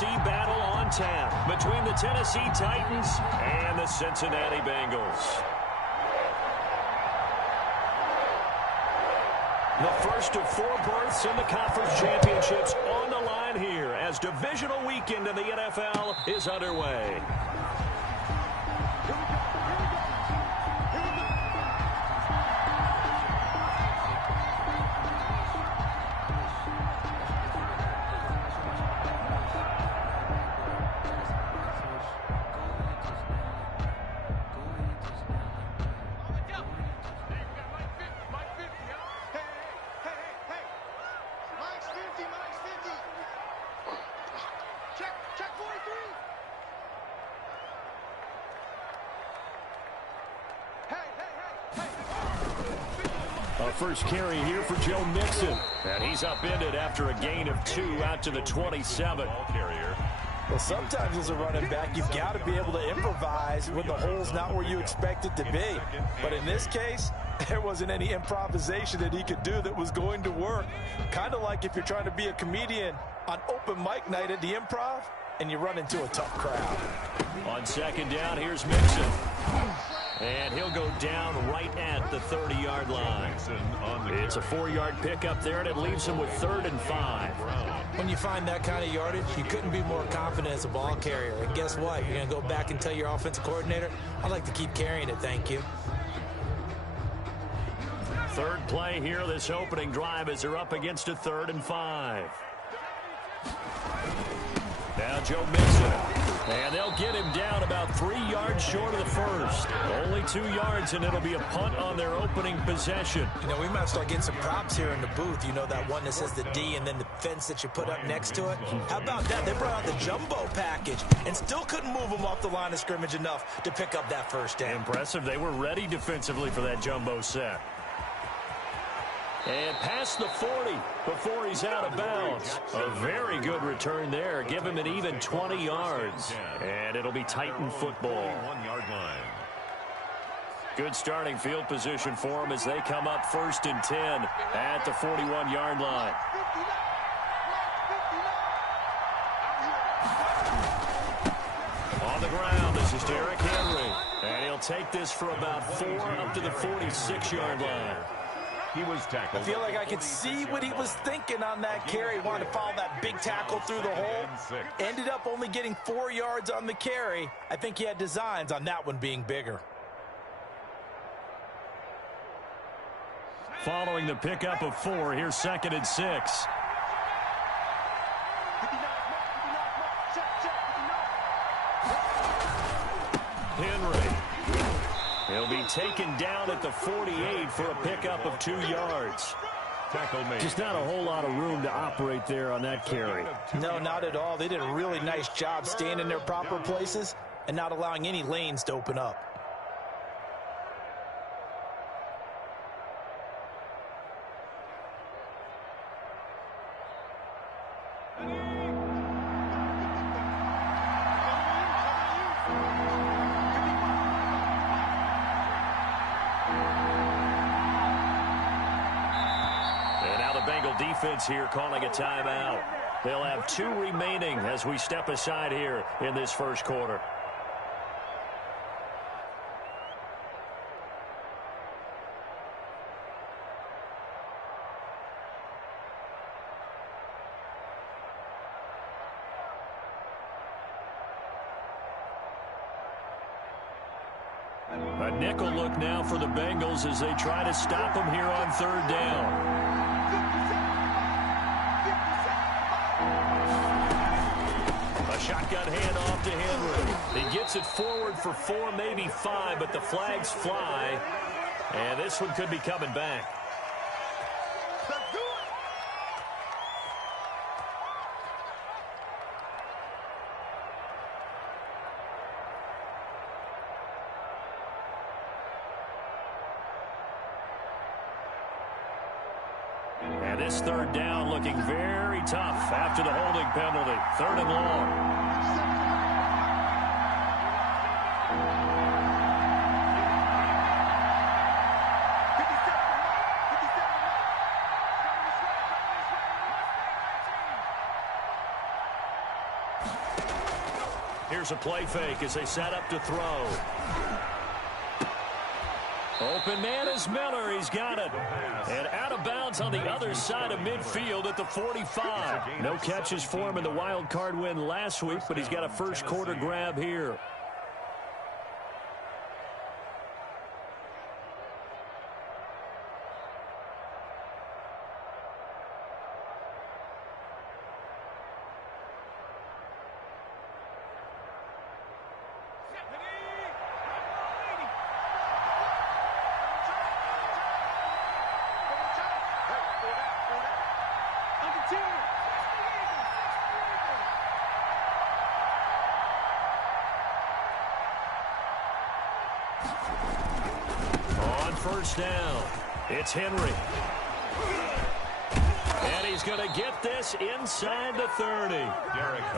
NFC battle on tap between the Tennessee Titans and the Cincinnati Bengals. The first of 4 berths in the conference championships on the line here as divisional weekend in the NFL is underway. First carry here for Joe Mixon. And he's upended after a gain of 2 out to the 27. Well, sometimes as a running back, you've got to be able to improvise when the hole's not where you expect it to be. But in this case, there wasn't any improvisation that he could do that was going to work. Kind of like if you're trying to be a comedian on open mic night at the Improv and you run into a tough crowd. On second down, here's Mixon. And he'll go down right at the 30-yard line. It's a 4-yard pickup there, and it leaves him with 3rd and 5. When you find that kind of yardage, you couldn't be more confident as a ball carrier. And guess what? You're going to go back and tell your offensive coordinator, I'd like to keep carrying it, thank you. Third play here, this opening drive, as they're up against a 3rd and 5. Now Joe Mixon. And they'll get him down about 3 yards short of the first. Only 2 yards, and it'll be a punt on their opening possession. You know, we might start getting some props here in the booth. You know, that one that says the D and then the fence that you put up next to it. How about that? They brought out the jumbo package and still couldn't move them off the line of scrimmage enough to pick up that first down. Impressive. They were ready defensively for that jumbo set. And past the 40 before he's out of bounds. A very good return there. Give him an even 20 yards. And it'll be Titan football. 1-yard line. Good starting field position for him as they come up 1st and 10 at the 41-yard line. On the ground, this is Derrick Henry. And he'll take this for about 4 up to the 46-yard line. He was tackled. I feel like I could see what he was thinking on that carry. Wanted to follow that big tackle through the hole. Ended up only getting 4 yards on the carry. I think he had designs on that one being bigger. Following the pickup of 4, here's 2nd and 6. Henry. He'll be taken down at the 48 for a pickup of 2 yards. Just not a whole lot of room to operate there on that carry. No, not at all. They did a really nice job staying in their proper places and not allowing any lanes to open up. Defense here calling a timeout. They'll have 2 remaining as we step aside here in this first quarter. A nickel look now for the Bengals as they try to stop them here on 3rd down. Shotgun handoff to Henry. He gets it forward for 4, maybe 5, but the flags fly. And this one could be coming back. And this 3rd down looking very tough after the holding penalty. 3rd and long. Here's a play fake as they set up to throw. Open man is Miller. He's got it. And out of bounds on the other side of midfield at the 45. No catches for him in the wild card win last week, but he's got a first quarter grab here. On first down, it's Henry. And he's going to get this inside the 30.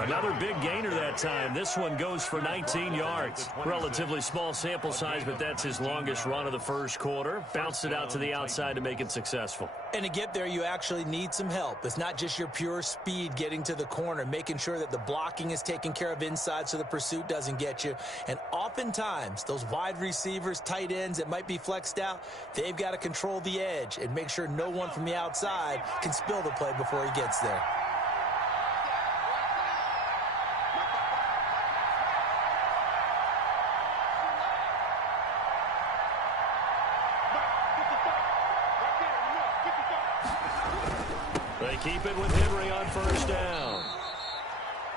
Another big gainer that time. This one goes for 19 yards. Relatively small sample size, but that's his longest run of the first quarter. Bounced it out to the outside to make it successful. And to get there, you actually need some help. It's not just your pure speed getting to the corner, making sure that the blocking is taken care of inside so the pursuit doesn't get you. And oftentimes, those wide receivers, tight ends that might be flexed out, they've got to control the edge and make sure no one from the outside can spill the play before he gets there. They keep it with Henry on first down.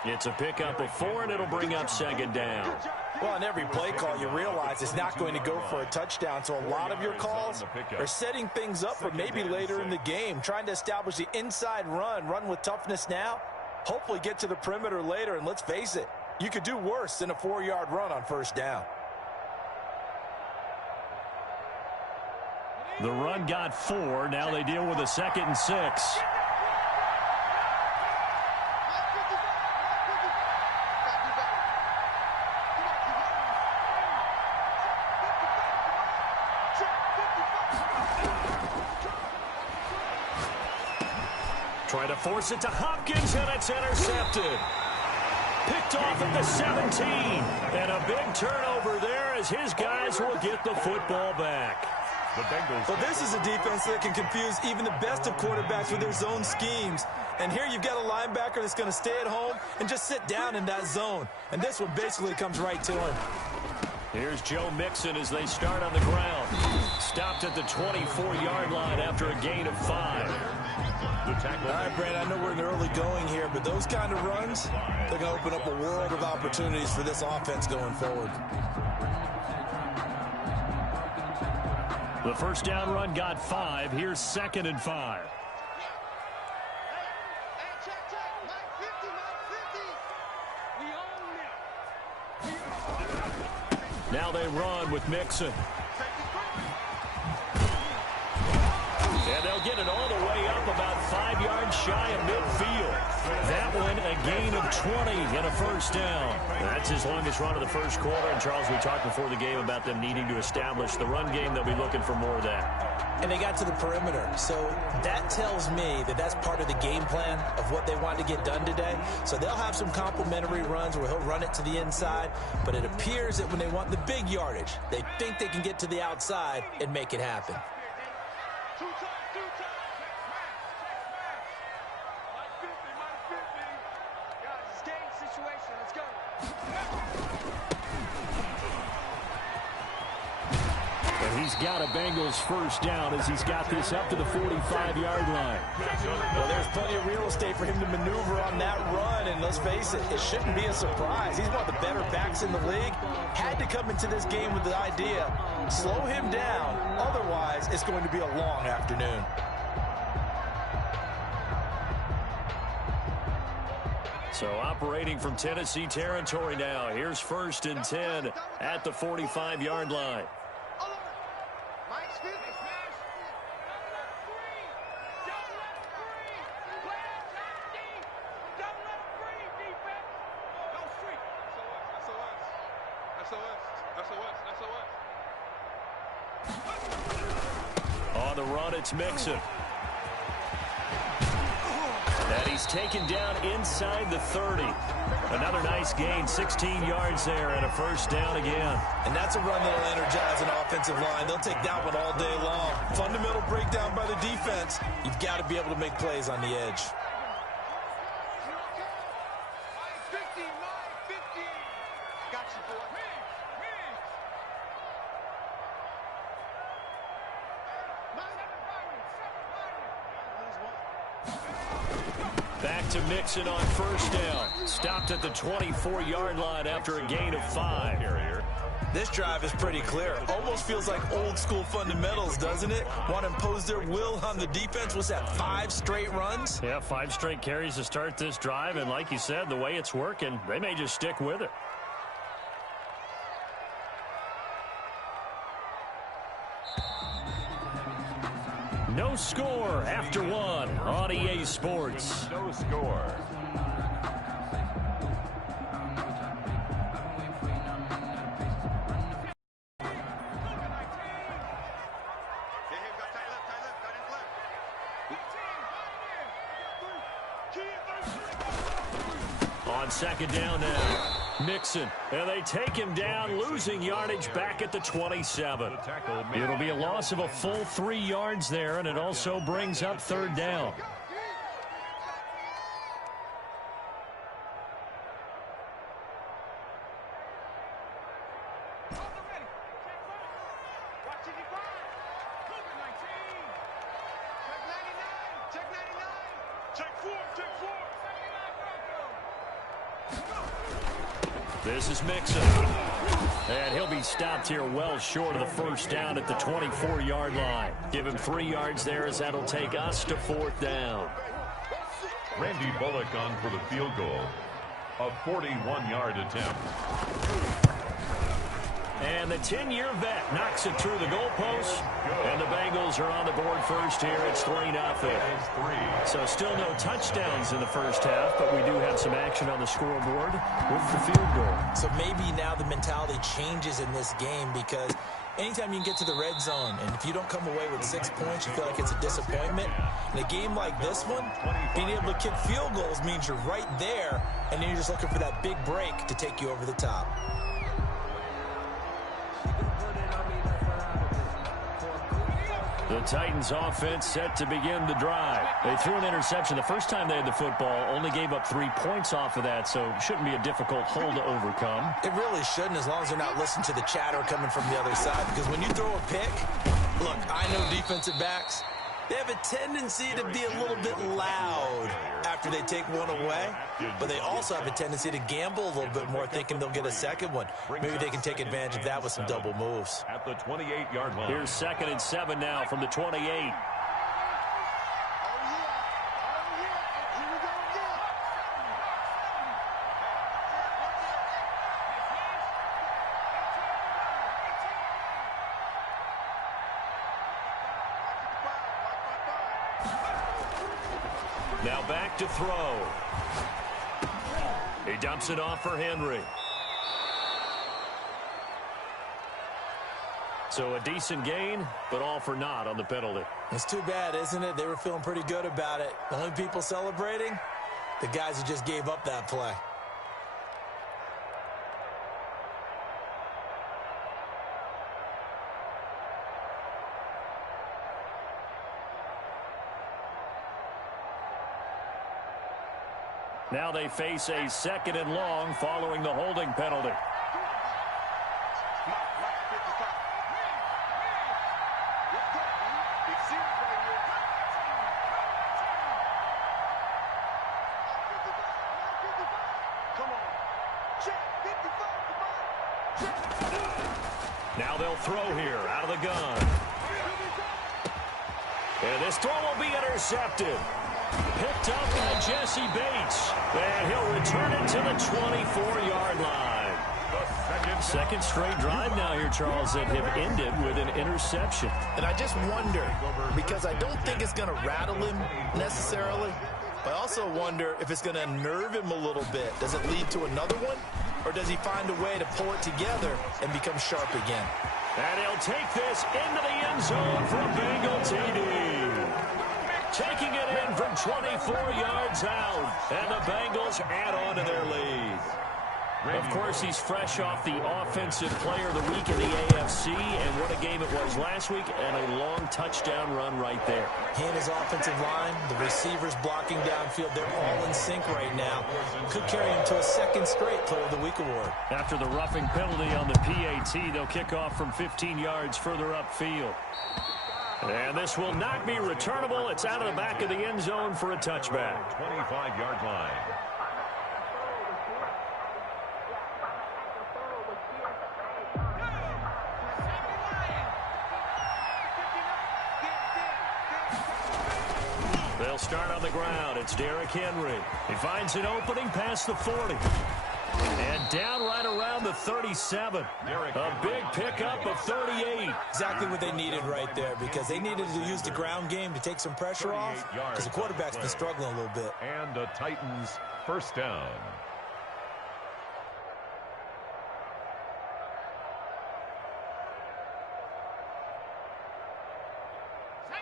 It's a pickup of 4, and it'll bring up second down. Well, on every play call, you realize it's not going to go for a touchdown, so a lot of your calls are setting things up for maybe later in the game, trying to establish the inside run with toughness now, hopefully get to the perimeter later, and let's face it, you could do worse than a 4-yard run on first down. The run got 4. Now they deal with a 2nd and 6. Try to force it to Hopkins, and it's intercepted. Picked off at the 17. And a big turnover there as his guys will get the football back. The Bengals. Well, this is a defense that can confuse even the best of quarterbacks with their zone schemes. And here you've got a linebacker that's going to stay at home and just sit down in that zone. And this one basically comes right to him. Here's Joe Mixon as they start on the ground. Stopped at the 24-yard line after a gain of 5. The tackle. All right, Brad, I know we're in the early going here, but those kind of runs, they're going to open up a world of opportunities for this offense going forward. The first down run got 5. Here's 2nd and 5. Now they run with Mixon. And they'll get it all the way up about 5 yards shy of midfield. That one a gain of 20 and a first down. That's his longest run of the first quarter. And, Charles, we talked before the game about them needing to establish the run game. They'll be looking for more of that. And they got to the perimeter. So that tells me that that's part of the game plan of what they want to get done today. So they'll have some complementary runs where he'll run it to the inside. But it appears that when they want the big yardage, they think they can get to the outside and make it happen. He's got a Bengals first down as he's got this up to the 45-yard line. Well, there's plenty of real estate for him to maneuver on that run, and let's face it, it shouldn't be a surprise. He's one of the better backs in the league. Had to come into this game with the idea, slow him down, otherwise it's going to be a long afternoon. So operating from Tennessee territory now. Here's 1st and 10 at the 45-yard line. On the run, it's Mixon. And he's taken down inside the 30. Another nice gain, 16 yards there and a first down again. And that's a run that'll energize an offensive line. They'll take that one all day long. Fundamental breakdown by the defense. You've got to be able to make plays on the edge. Back to Mixon on first down. Stopped at the 24-yard line after a gain of 5. This drive is pretty clear. Almost feels like old school fundamentals, doesn't it? Want to impose their will on the defense. Was that 5 straight runs? Yeah, 5 straight carries to start this drive. And like you said, the way it's working, they may just stick with it. No score after 1 on EA Sports. No score. On second down now. Mixon, and they take him down, losing yardage back at the 27. It'll be a loss of a full 3 yards there, and it also brings up third down. This is Mixon. And he'll be stopped here well short of the first down at the 24-yard line. Give him 3 yards there as that'll take us to fourth down. Randy Bullock on for the field goal. A 41-yard attempt. And the 10-year vet knocks it through the goalpost. And the Bengals are on the board first here. It's 3-0. So still no touchdowns in the first half, but we do have some action on the scoreboard with the field goal. So maybe now the mentality changes in this game because anytime you can get to the red zone, and if you don't come away with 6 points, you feel like it's a disappointment. In a game like this one, being able to kick field goals means you're right there, and then you're just looking for that big break to take you over the top. The Titans offense set to begin the drive. They threw an interception the first time they had the football, only gave up 3 points off of that, so shouldn't be a difficult hole to overcome. It really shouldn't, as long as they're not listening to the chatter coming from the other side, because when you throw a pick, look, I know defensive backs, they have a tendency to be a little bit loud after they take one away, but they also have a tendency to gamble a little bit more, thinking they'll get a second one. Maybe they can take advantage of that with some double moves. At the 28-yard line. Here's 2nd and 7 now from the 28. Now back to throw. He dumps it off for Henry. So a decent gain, but all for naught on the penalty. It's too bad, isn't it? They were feeling pretty good about it. The only people celebrating, the guys who just gave up that play. Now they face a 2nd and long following the holding penalty. Now they'll throw here out of the gun. And this throw will be intercepted. Picked up by Jesse Bates. And he'll return it to the 24-yard line. Second straight drive now here, Charles, that have ended with an interception. And I just wonder, because I don't think it's going to rattle him necessarily, but I also wonder if it's going to unnerve him a little bit. Does it lead to another one? Or does he find a way to pull it together and become sharp again? And he'll take this into the end zone for a Bengal TD. taking it in from 24 yards out. And the Bengals add on to their lead. Of course, he's fresh off the Offensive Player of the Week in the AFC, and what a game it was last week, and a long touchdown run right there. He and his offensive line, the receivers blocking downfield, they're all in sync right now. Could carry him to a second straight Player of the Week award. After the roughing penalty on the PAT, they'll kick off from 15 yards further upfield. And this will not be returnable. It's out of the back of the end zone for a touchback. 25-yard line. They'll start on the ground. It's Derrick Henry. He finds an opening past the 40. And down right around the 37. A big pickup of 38. Exactly what they needed right there, because they needed to use the ground game to take some pressure off, because the quarterback's been struggling a little bit. And the Titans first down.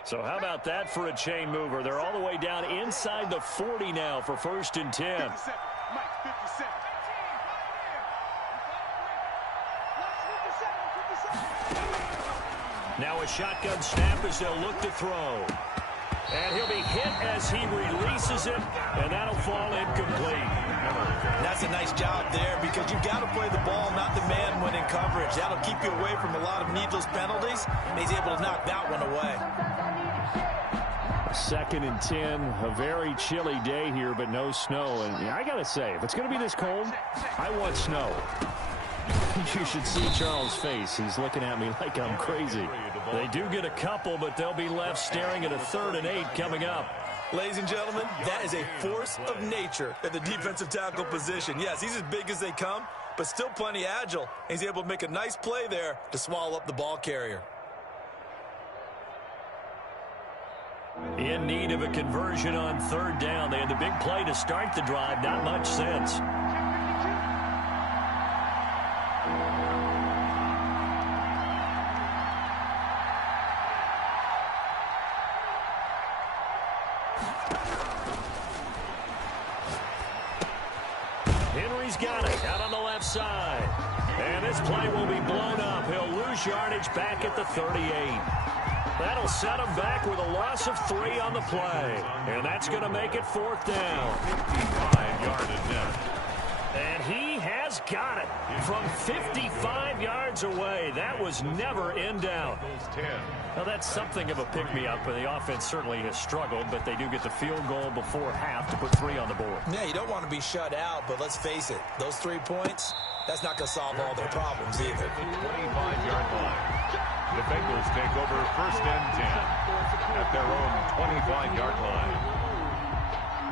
So how about that for a chain mover? They're all the way down inside the 40 now for 1st and 10. Now a shotgun snap as they'll look to throw. And he'll be hit as he releases it, and that'll fall incomplete. That's a nice job there, because you've got to play the ball, not the man when in coverage. That'll keep you away from a lot of needless penalties, and he's able to knock that one away. 2nd and 10, a very chilly day here, but no snow. And I got to say, if it's going to be this cold, I want snow. You should see Charles' face. He's looking at me like I'm crazy. They do get a couple, but they'll be left staring at a 3rd and 8 coming up. Ladies and gentlemen, that is a force of nature at the defensive tackle position. Yes, he's as big as they come, but still plenty agile. He's able to make a nice play there to swallow up the ball carrier. In need of a conversion on 3rd down. They had the big play to start the drive. Not much sense. Henry's got it out on the left side. And this play will be blown up. He'll lose yardage back at the 38. That'll set him back with a loss of 3 on the play. And that's going to make it 4th down. 55-yard attempt. And he has got it from 55 yards away. That was never in doubt. Now, that's something of a pick-me-up, and the offense certainly has struggled, but they do get the field goal before half to put 3 on the board. Yeah, you don't want to be shut out, but let's face it, those 3 points, that's not going to solve all their problems either. 25-yard line. The Bengals take over 1st and 10 at their own 25-yard line.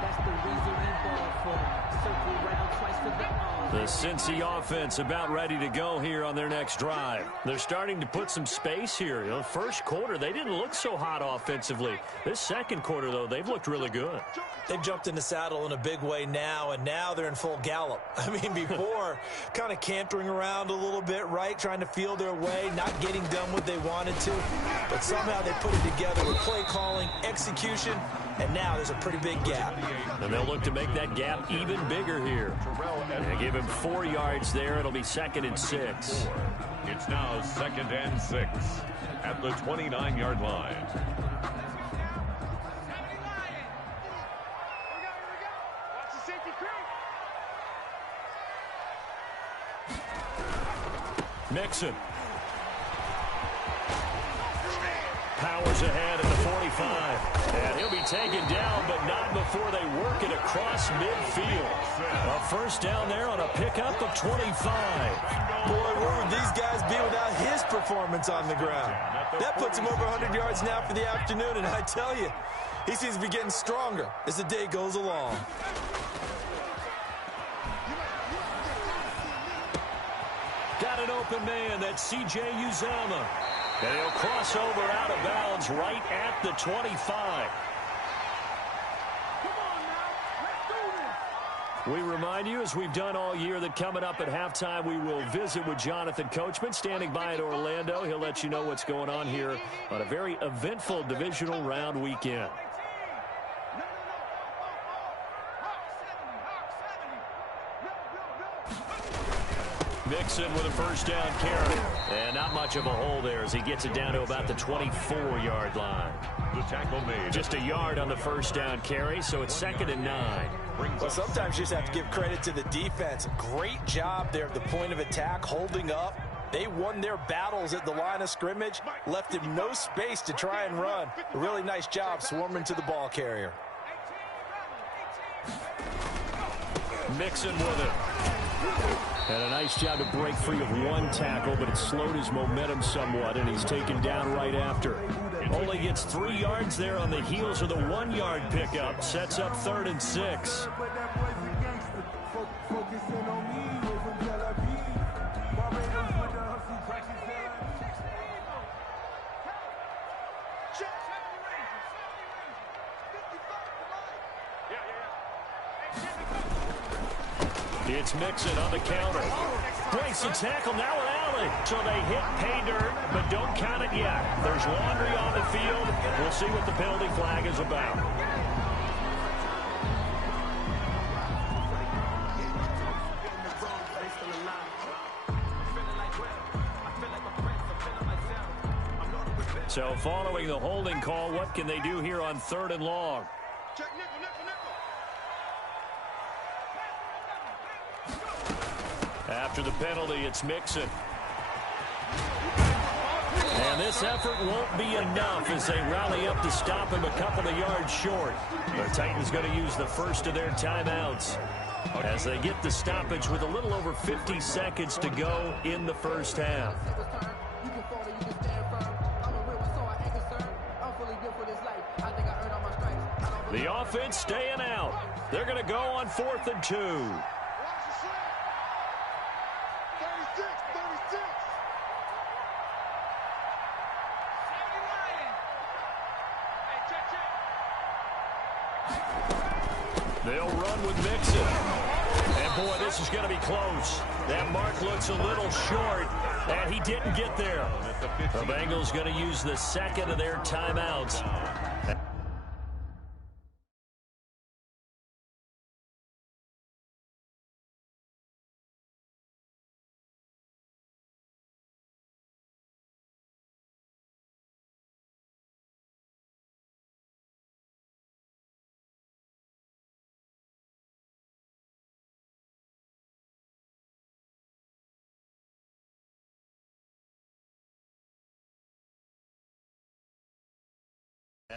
That's the reason we ball for circle round twice for the The Cincy offense about ready to go here on their next drive. They're starting to put some space here. You know, 1st quarter, they didn't look so hot offensively. This 2nd quarter, though, they've looked really good. They've jumped in the saddle in a big way now, and now they're in full gallop. I mean, before, kind of cantering around a little bit, right, trying to feel their way, not getting done what they wanted to. But somehow they put it together with play calling, execution, and now there's a pretty big gap. And they'll look to make that gap even bigger here. And give him 4 yards there. It'll be 2nd and 6. It's now 2nd and 6 at the 29-yard line. Mixon. Powers ahead at the 45. And he'll be taken down, but not before they work it across midfield. A 1st down there on a pickup of 25. Boy, where would these guys be without his performance on the ground? That puts him over 100 yards now for the afternoon, and I tell you, he seems to be getting stronger as the day goes along. Got an open man. That's C.J. Uzomah. And he'll cross over out of bounds right at the 25. We remind you, as we've done all year, that coming up at halftime, we will visit with Jonathan Coachman, standing by at Orlando. He'll let you know what's going on here on a very eventful divisional round weekend. Mixon with a first down carry. And not much of a hole there as he gets it down to about the 24-yard line. The tackle made. Just a yard on the first down carry, so it's 2nd and 9. Well, sometimes you just have to give credit to the defense. Great job there at the point of attack, holding up. They won their battles at the line of scrimmage, left him no space to try and run. A really nice job swarming to the ball carrier. Mixon with it. And a nice job to break free of one tackle, but it slowed his momentum somewhat, and he's taken down right after. Only gets 3 yards there on the heels of the 1-yard pickup. Sets up 3rd and 6. It's Mixon on the counter. Breaks the tackle, now an alley. So they hit pay dirt, but don't count it yet. There's laundry on the field. We'll see what the penalty flag is about. So following the holding call, what can they do here on 3rd and long? After the penalty, it's Mixon. And this effort won't be enough as they rally up to stop him a couple of yards short. The Titans going to use the first of their timeouts as they get the stoppage with a little over 50 seconds to go in the first half. The offense staying out. They're going to go on 4th and 2. They'll run with Mixon. And, boy, this is going to be close. That mark looks a little short, and he didn't get there. The Bengals going to use the second of their timeouts.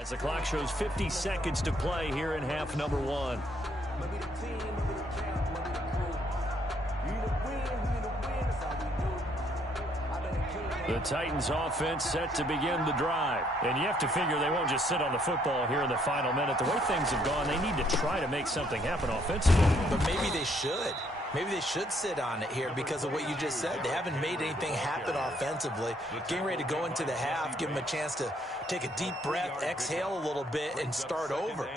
As the clock shows 50 seconds to play here in half number 1. The Titans offense set to begin the drive. And you have to figure they won't just sit on the football here in the final minute. The way things have gone, they need to try to make something happen offensively. But maybe they should. Maybe they should sit on it here because of what you just said. They haven't made anything happen offensively. Getting ready to go into the half, give them a chance to take a deep breath, exhale a little bit, and start over.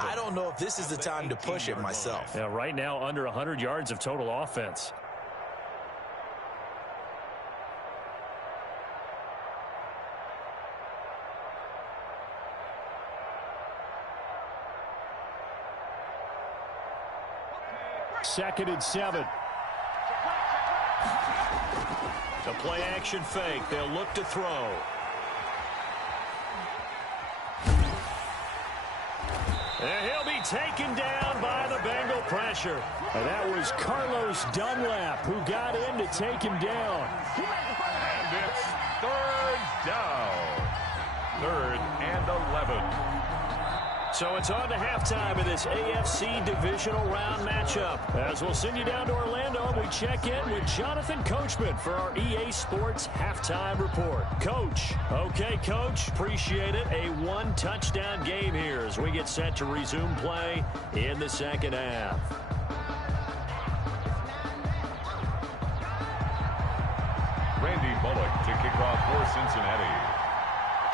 I don't know if this is the time to push it myself. Yeah, right now, under 100 yards of total offense. Second and 7. The play action fake. They'll look to throw. And he'll be taken down by the Bengal pressure. And that was Carlos Dunlap who got in to take him down. And it's 3rd down. 3rd and 11. So it's on to halftime of this AFC divisional round matchup. As we'll send you down to Orlando, and we check in with Jonathan Coachman for our EA Sports halftime report. Coach. Okay, Coach. Appreciate it. A 1-touchdown game here as we get set to resume play in the second half. Randy Bullock to kick off for Cincinnati.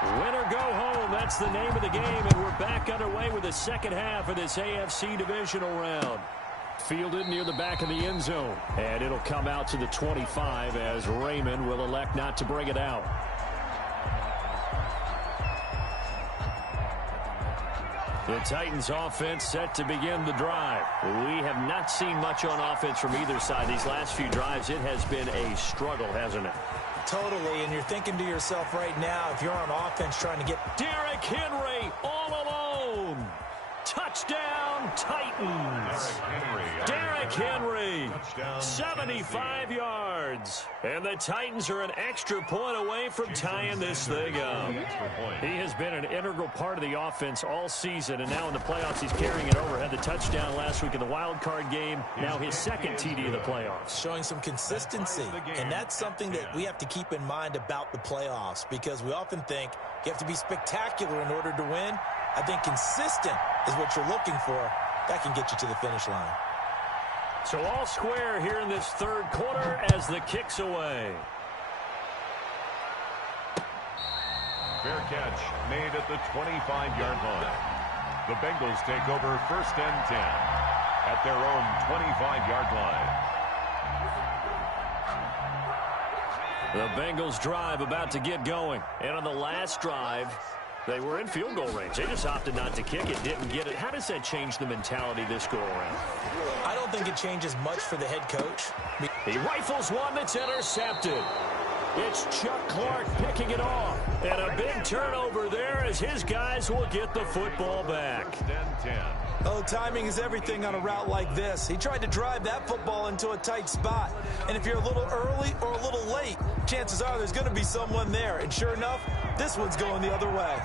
Win or go home, that's the name of the game, and we're back underway with the second half of this AFC divisional round. Fielded near the back of the end zone, and it'll come out to the 25 as Raymond will elect not to bring it out. The Titans offense set to begin the drive. We have not seen much on offense from either side. These last few drives, it has been a struggle, hasn't it? Totally, and you're thinking to yourself right now, if you're on offense trying to get... Derrick Henry all alone. Touchdown, Titans. Derrick Henry, 75 yards. And the Titans are an extra point away from tying this thing up. He has been an integral part of the offense all season, and now in the playoffs he's carrying it over. Had the touchdown last week in the wild card game. Now his second TD of the playoffs. Showing some consistency, and that's something that we have to keep in mind about the playoffs, because we often think you have to be spectacular in order to win. I think consistent is what you're looking for. That can get you to the finish line. So all square here in this third quarter as the kick's away. Fair catch made at the 25-yard line. The Bengals take over first and 10 at their own 25-yard line. The Bengals drive about to get going. And on the last drive, they were in field goal range. They just opted not to kick it, didn't get it. How does that change the mentality this go-around? I don't think it changes much for the head coach. He rifles one that's intercepted. It's Chuck Clark picking it off. And a big turnover there as his guys will get the football back. Oh, timing is everything on a route like this. He tried to drive that football into a tight spot. And if you're a little early or a little late, chances are there's going to be someone there. And sure enough, this one's going the other way.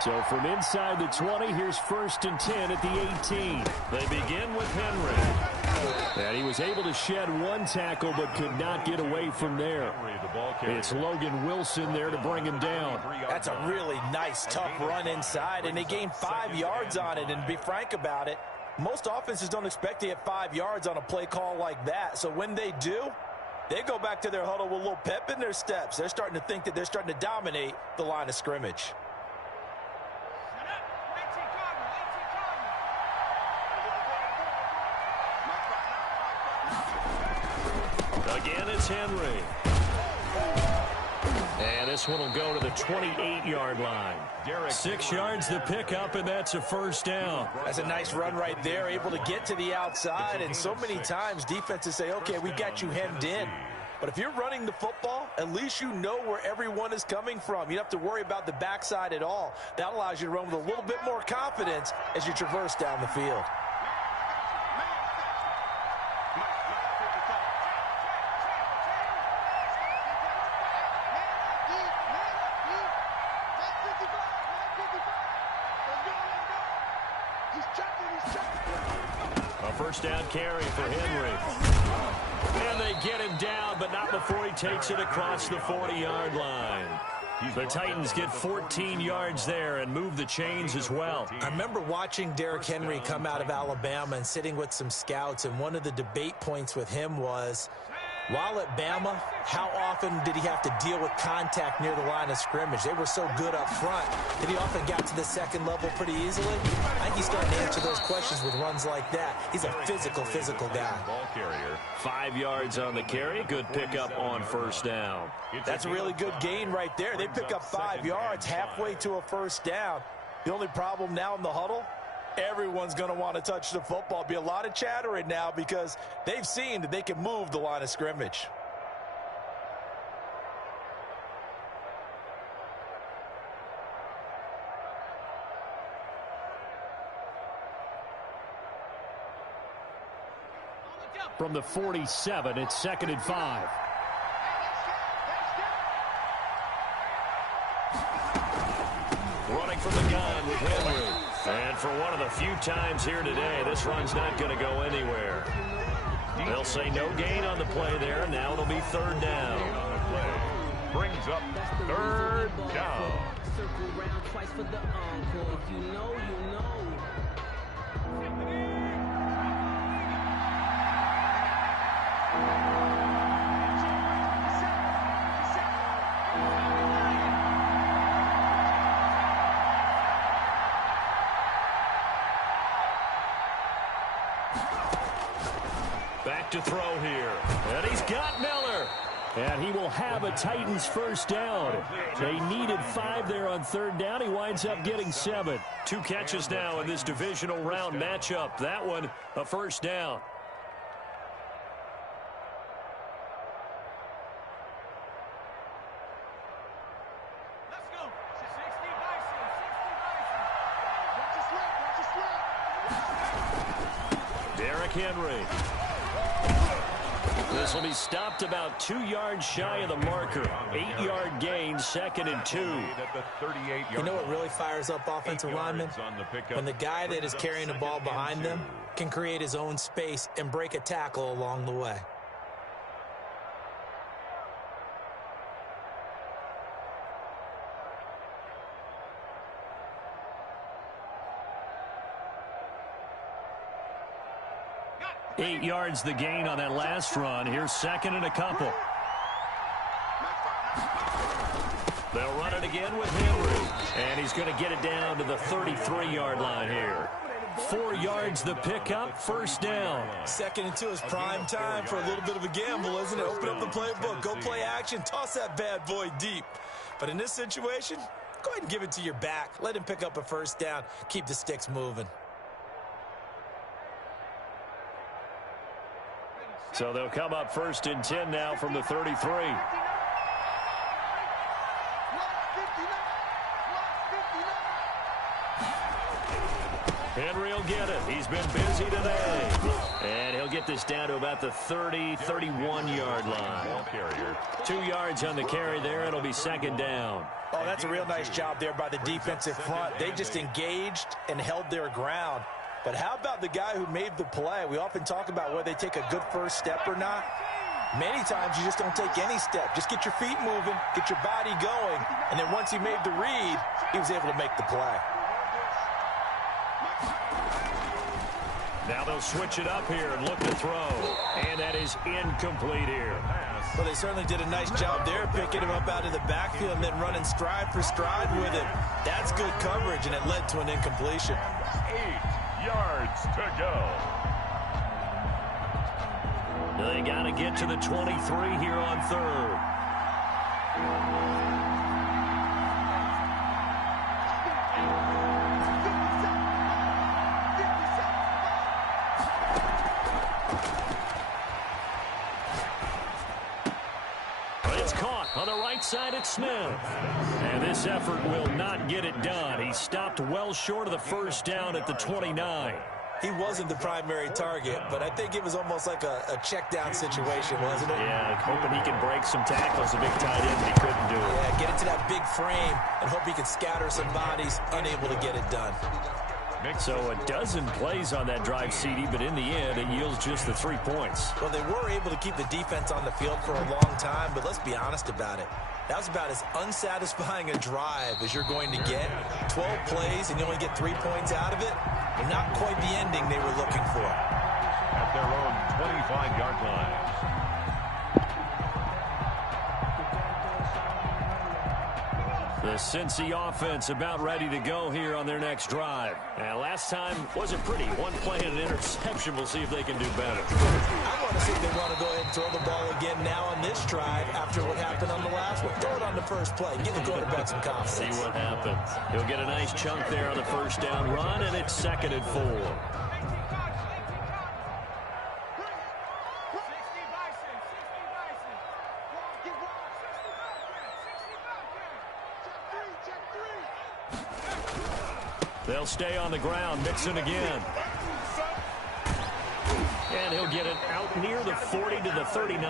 So from inside the 20, here's first and 10 at the 18. They begin with Henry. And he was able to shed one tackle but could not get away from there. It's Logan Wilson there to bring him down. That's a really nice, tough run inside, and they gained 5 yards on it. And to be frank about it, most offenses don't expect to get 5 yards on a play call like that. So when they do, they go back to their huddle with a little pep in their steps. They're starting to think that they're starting to dominate the line of scrimmage. Again, it's Henry. And this one will go to the 28-yard line. 6 yards to pick up, and that's a first down. That's a nice run right there, able to get to the outside. And so many times defenses say, okay, we got you hemmed in. But if you're running the football, at least you know where everyone is coming from. You don't have to worry about the backside at all. That allows you to run with a little bit more confidence as you traverse down the field. A first down carry for Henry. And they get him down, but not before he takes it across the 40-yard line. The Titans get 14 yards there and move the chains as well. I remember watching Derrick Henry come out of Alabama and sitting with some scouts, and one of the debate points with him was, while at Bama, how often did he have to deal with contact near the line of scrimmage? They were so good up front that he often got to the second level pretty easily. I think he's starting to answer those questions with runs like that. He's a physical guy. 5 yards on the carry. Good pickup on first down. That's a really good gain right there. They pick up 5 yards halfway to a first down. The only problem now in the huddle, everyone's going to want to touch the football. Be a lot of chattering now because they've seen that they can move the line of scrimmage. From the 47, it's 2nd and 5. Running from the gun with Henry. And for one of the few times here today, this run's not going to go anywhere. They'll say no gain on the play there. Now it'll be third down. Brings up third down. Circle round twice for the encore. If you know, you know. Back to throw here. And he's got Miller. And he will have a Titans first down. They needed 5 there on third down. He winds up getting 7. 2 catches now in this divisional round matchup. That one, a first down. Henry. This will be stopped about 2 yards shy of the marker. 8-yard gain, 2nd and 2. You know what really fires up offensive linemen? When the guy that is carrying the ball behind them can create his own space and break a tackle along the way. Eight yards the gain on that last run. Here's 2nd and a couple. They'll run it again with Henry. And he's going to get it down to the 33-yard line here. 4 yards the pickup, first down. 2nd and 2 is prime time for a little bit of a gamble, isn't it? Open up the playbook, go play action, toss that bad boy deep. But in this situation, go ahead and give it to your back. Let him pick up a first down. Keep the sticks moving. So they'll come up 1st and 10 now from the 33. Henry will get it. He's been busy today. And he'll get this down to about the 30, 31-yard line. 2 yards on the carry there. It'll be 2nd down. Oh, that's a real nice job there by the defensive front. They just engaged and held their ground. But how about the guy who made the play? We often talk about whether they take a good first step or not. Many times you just don't take any step. Just get your feet moving, get your body going, and then once he made the read, he was able to make the play. Now they'll switch it up here and look to throw. And that is incomplete here. Well, they certainly did a nice job there, picking him up out of the backfield and then running stride for stride with him. That's good coverage, and it led to an incompletion. 8 yards to go. They got to get to the 23 here on 3rd. It's caught on the right side at Smith. And this effort will not get it done. He stopped well short of the first down at the 29. He wasn't the primary target, but I think it was almost like a check-down situation, wasn't it? Yeah, hoping he can break some tackles, a big tight end, but he couldn't do it. Yeah, get into that big frame and hope he can scatter some bodies, unable to get it done. So a dozen plays on that drive, CD, but in the end, it yields just the 3 points. Well, they were able to keep the defense on the field for a long time, but let's be honest about it. That was about as unsatisfying a drive as you're going to get. 12 plays and you only get 3 points out of it. Not quite the ending they were looking for. At their own 25-yard line. The Cincy offense about ready to go here on their next drive. And last time wasn't pretty. One play and an interception. We'll see if they can do better. I want to see if they want to go ahead and throw the ball again now on this drive after what happened on the last one. Throw it on the first play. Give the quarterback some confidence. See what happens. He'll get a nice chunk there on the first down run, and it's 2nd and 4. They'll stay on the ground. Mixon again. And he'll get it out near the 40 to the 39.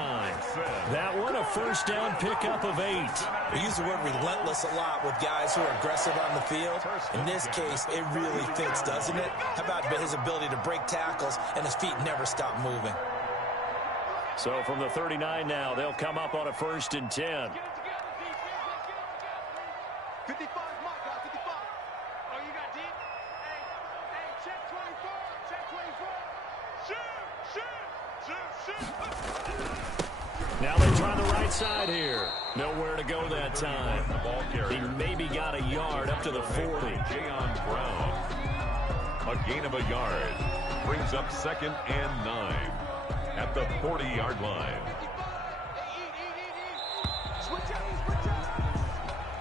That one, a first down pickup of 8. We use the word relentless a lot with guys who are aggressive on the field. In this case, it really fits, doesn't it? How about his ability to break tackles and his feet never stop moving? So from the 39 now, they'll come up on a 1st and 10. 55, Mark, 55. Oh, you got deep? Hey, check 24, check 24. Shoot. Now they try the right side here. Nowhere to go that time. He maybe got a yard up to the 40. Jayon Brown. A gain of a yard. Brings up 2nd and 9. At the 40-yard line.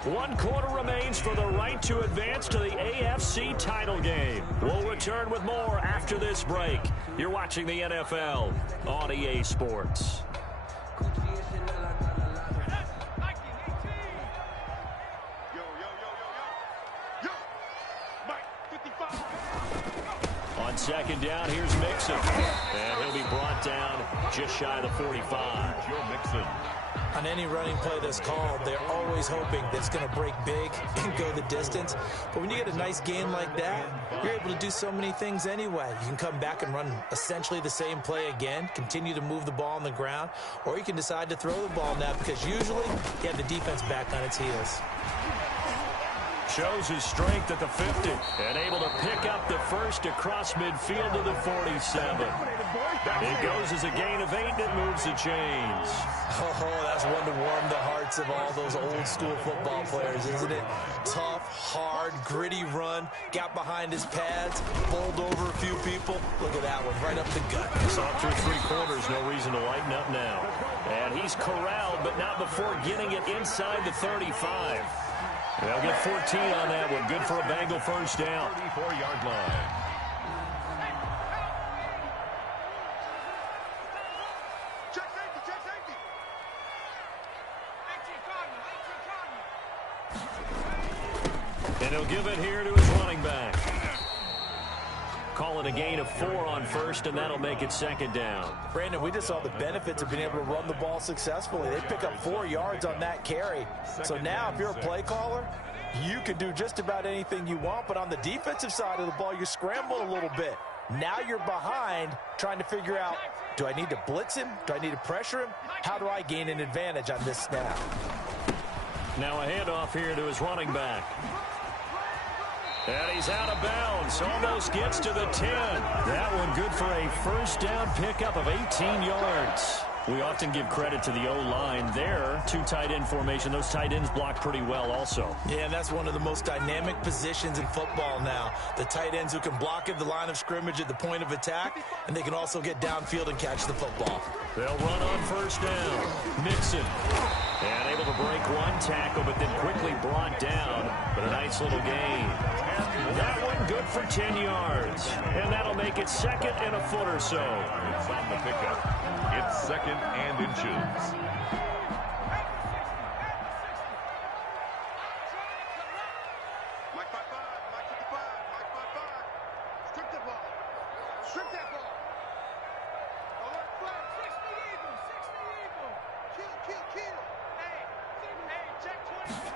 1 quarter remains for the right to advance to the AFC title game. We'll return with more after this break. You're watching the NFL on EA Sports. On second down, here's Mixon. And he'll be brought down just shy of the 45. Joe Mixon. On any running play that's called, they're always hoping that it's going to break big and go the distance. But when you get a nice game like that, you're able to do so many things anyway. You can come back and run essentially the same play again, continue to move the ball on the ground, or you can decide to throw the ball now because usually you have the defense back on its heels. Shows his strength at the 50 and able to pick up the first across midfield to the 47. It goes as a gain of 8 and it moves the chains. Oh, that's one to warm the hearts of all those old school football players, isn't it? Tough, hard, gritty run, got behind his pads, bowled over a few people. Look at that one, right up the gut. Saw through 3 quarters, no reason to lighten up now. And he's corralled, but not before getting it inside the 35. They'll get 14 on that one. Good for a Bengal first down. 34-yard line. Check safety, check safety. 18 Cardinal. And he'll give it here to his running back. Call it a gain of 4 on first, and that'll make it second down. Brandon, we just saw the benefits of being able to run the ball successfully. They pick up 4 yards on that carry. So now if you're a play caller, you can do just about anything you want. But on the defensive side of the ball, you scramble a little bit. Now you're behind trying to figure out, do I need to blitz him? Do I need to pressure him? How do I gain an advantage on this snap? Now a handoff here to his running back. And he's out of bounds. Almost gets to the 10. That one good for a first down pickup of 18 yards. We often give credit to the O-line there. 2 tight end formation. Those tight ends block pretty well also. Yeah, and that's one of the most dynamic positions in football now. The tight ends who can block at the line of scrimmage at the point of attack, and they can also get downfield and catch the football. They'll run on first down. Mixon. And able to break 1 tackle, but then quickly brought down. But a nice little gain. That one good for 10 yards. And that'll make it second and a foot or so. It's on the pickup. It's second and inches. Mike 5-5, Mike 55, Mike 5-5. Strip that ball. Strip that ball. Alert flag. 60 Eagle, 60 Eagle. Kill. Hey, check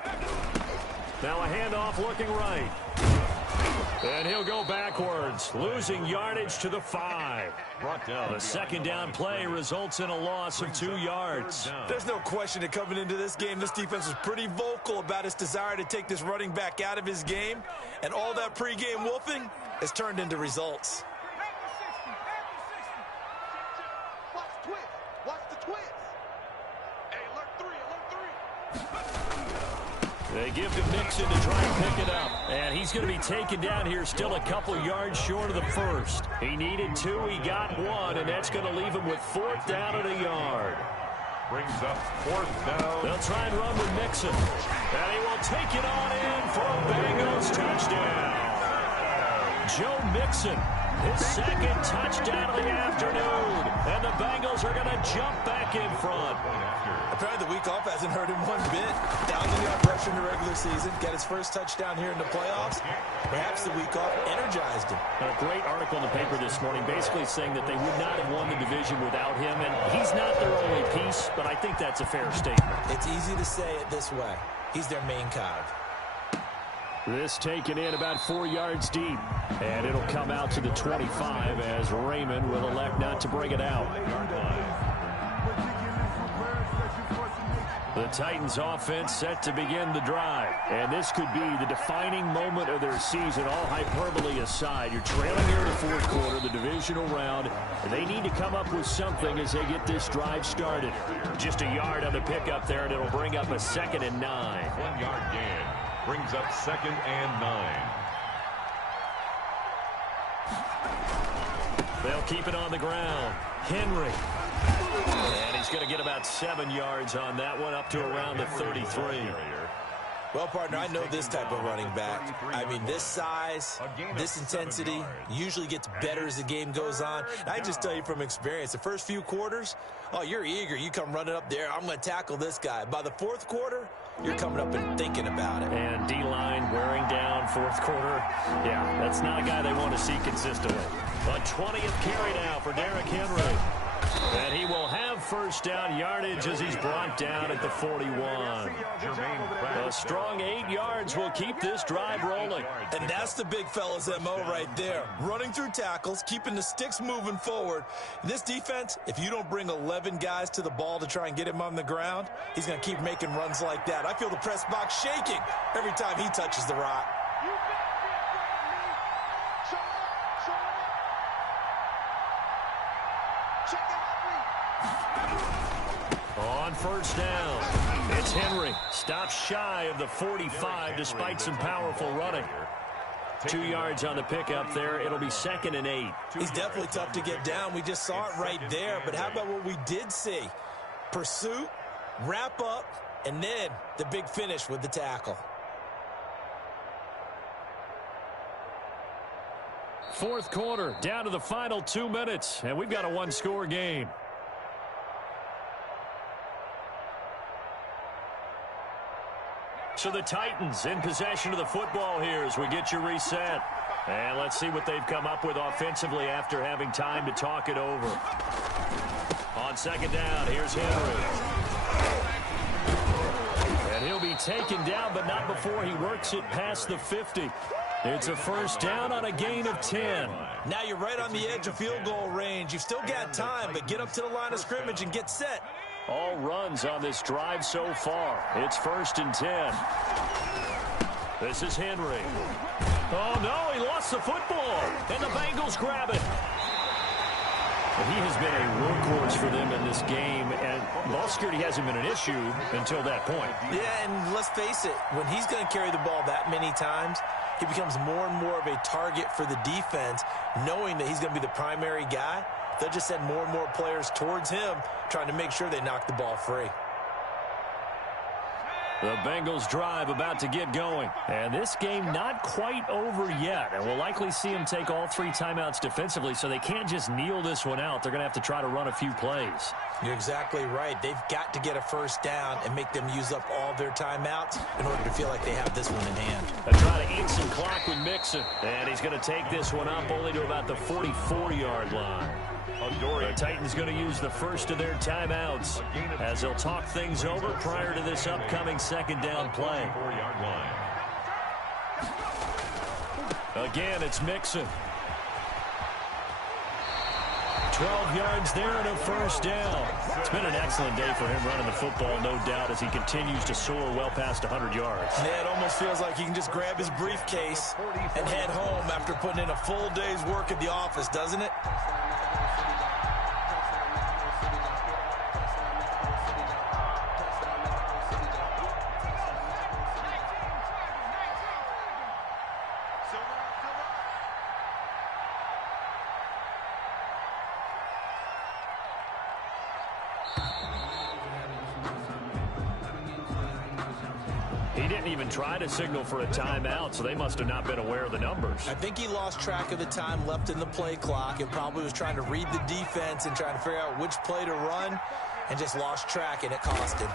20. Now a handoff looking right. And he'll go backwards, losing yardage to the 5. Brought down. The second down play results in a loss of 2 yards. There's no question that coming into this game, this defense was pretty vocal about its desire to take this running back out of his game. And all that pregame wolfing has turned into results. Watch the twist. Watch the twist. Hey, alert 3, alert 3. They give to Mixon to try and pick it up. And he's going to be taken down here still a couple yards short of the first. He needed 2, he got 1, and that's going to leave him with 4th down and a yard. Brings up 4th down. They'll try and run with Mixon. And he will take it on in for a Bengals touchdown. Joe Mixon, his second touchdown of the afternoon. And the Bengals are going to jump back in front. Apparently the week off hasn't hurt him one bit. 1,000-yard rush in the regular season. Got his first touchdown here in the playoffs. Perhaps the week off energized him. A great article in the paper this morning basically saying that they would not have won the division without him. And he's not their only piece, but I think that's a fair statement. It's easy to say it this way. He's their main cog. This taken in about 4 yards deep. And it'll come out to the 25 as Raymond will elect not to bring it out. The Titans offense set to begin the drive. And this could be the defining moment of their season, all hyperbole aside. You're trailing here in the 4th quarter, the divisional round. And they need to come up with something as they get this drive started. Just a yard on the pickup there, and it'll bring up a 2nd and 9. 1-yard gain. Brings up 2nd and 9. They'll keep it on the ground. Henry. And he's going to get about 7 yards on that one, up to around the 33. Well, partner, I know this type of running back. I mean, this size, this intensity usually gets better as the game goes on. And I just tell you from experience, the first few quarters, oh, you're eager. You come running up there, I'm going to tackle this guy. By the fourth quarter, you're coming up and thinking about it. And D-line wearing down fourth quarter. Yeah, that's not a guy they want to see consistently. A 20th carry now for Derrick Henry. And he will have first down yardage as he's brought down at the 41. A strong 8 yards will keep this drive rolling. And that's the big fella's MO right there. Running through tackles, keeping the sticks moving forward. This defense, if you don't bring 11 guys to the ball to try and get him on the ground, he's going to keep making runs like that. I feel the press box shaking every time he touches the rock. On first down, it's Henry. Stops shy of the 45 despite some powerful running. 2 yards on the pickup there. It'll be 2nd and 8. He's definitely tough to get down. We just saw it right there. But how about what we did see? Pursuit, wrap up, and then the big finish with the tackle. Fourth quarter, down to the final 2 minutes, and we've got a one-score game. So the Titans in possession of the football here as we get you reset. And let's see what they've come up with offensively after having time to talk it over. On second down, here's Henry. And he'll be taken down, but not before he works it past the 50. It's a first down on a gain of 10. Now you're right on the edge of field goal range. You've still got time, but get up to the line of scrimmage and get set. All runs on this drive so far. It's 1st and 10. This is Henry. Oh, no, he lost the football. And the Bengals grab it. Well, he has been a workhorse for them in this game, and ball security hasn't been an issue until that point. Yeah, and let's face it, when he's going to carry the ball that many times, he becomes more and more of a target for the defense, knowing that he's going to be the primary guy. They'll just send more and more players towards him, trying to make sure they knock the ball free. The Bengals drive about to get going. And this game not quite over yet. And we'll likely see them take all 3 timeouts defensively, so they can't just kneel this one out. They're going to have to try to run a few plays. You're exactly right. They've got to get a first down and make them use up all their timeouts in order to feel like they have this one in hand. They try to eat some clock with Mixon. And he's going to take this one up only to about the 44-yard line. The Titans going to use the first of their timeouts as they'll talk things over prior to this upcoming second down play. Again, it's Mixon. 12 yards there and a first down. It's been an excellent day for him running the football, no doubt, as he continues to soar well past 100 yards. Yeah, it almost feels like he can just grab his briefcase and head home after putting in a full day's work at the office, doesn't it? He didn't even try to signal for a timeout, so they must have not been aware of the numbers. I think he lost track of the time left in the play clock and probably was trying to read the defense and trying to figure out which play to run and just lost track, and it cost him.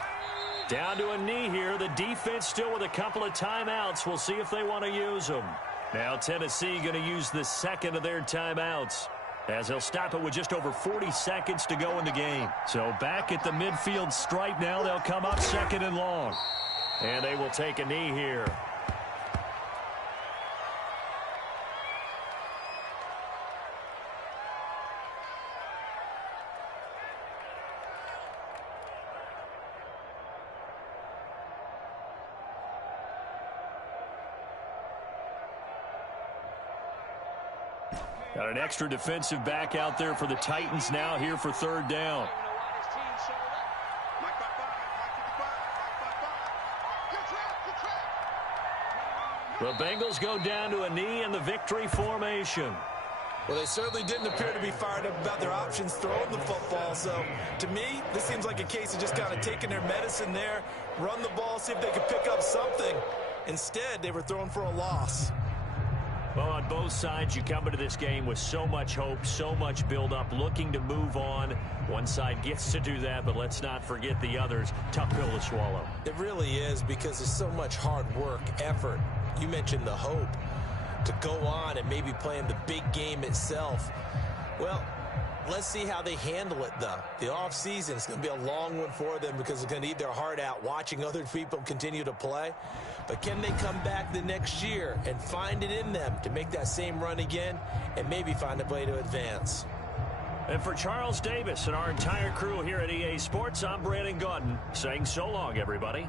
Down to a knee here. The defense still with a couple of timeouts. We'll see if they want to use them. Now Tennessee going to use the second of their timeouts, as they'll stop it with just over 40 seconds to go in the game. So back at the midfield stripe now, they'll come up 2nd and long. And they will take a knee here. Got an extra defensive back out there for the Titans now here for 3rd down. The Bengals go down to a knee in the victory formation. Well, they certainly didn't appear to be fired up about their options throwing the football. So, to me, this seems like a case of just kind of taking their medicine there, run the ball, see if they could pick up something. Instead, they were thrown for a loss. Well, on both sides, you come into this game with so much hope, so much build-up, looking to move on. One side gets to do that, but let's not forget the others. Tough pill to swallow. It really is, because there's so much hard work, effort. You mentioned the hope to go on and maybe play in the big game itself. Well, let's see how they handle it, though. The offseason is going to be a long one for them because they're going to need their heart out watching other people continue to play. But can they come back the next year and find it in them to make that same run again and maybe find a way to advance? And for Charles Davis and our entire crew here at EA Sports, I'm Brandon Gaudin saying so long, everybody.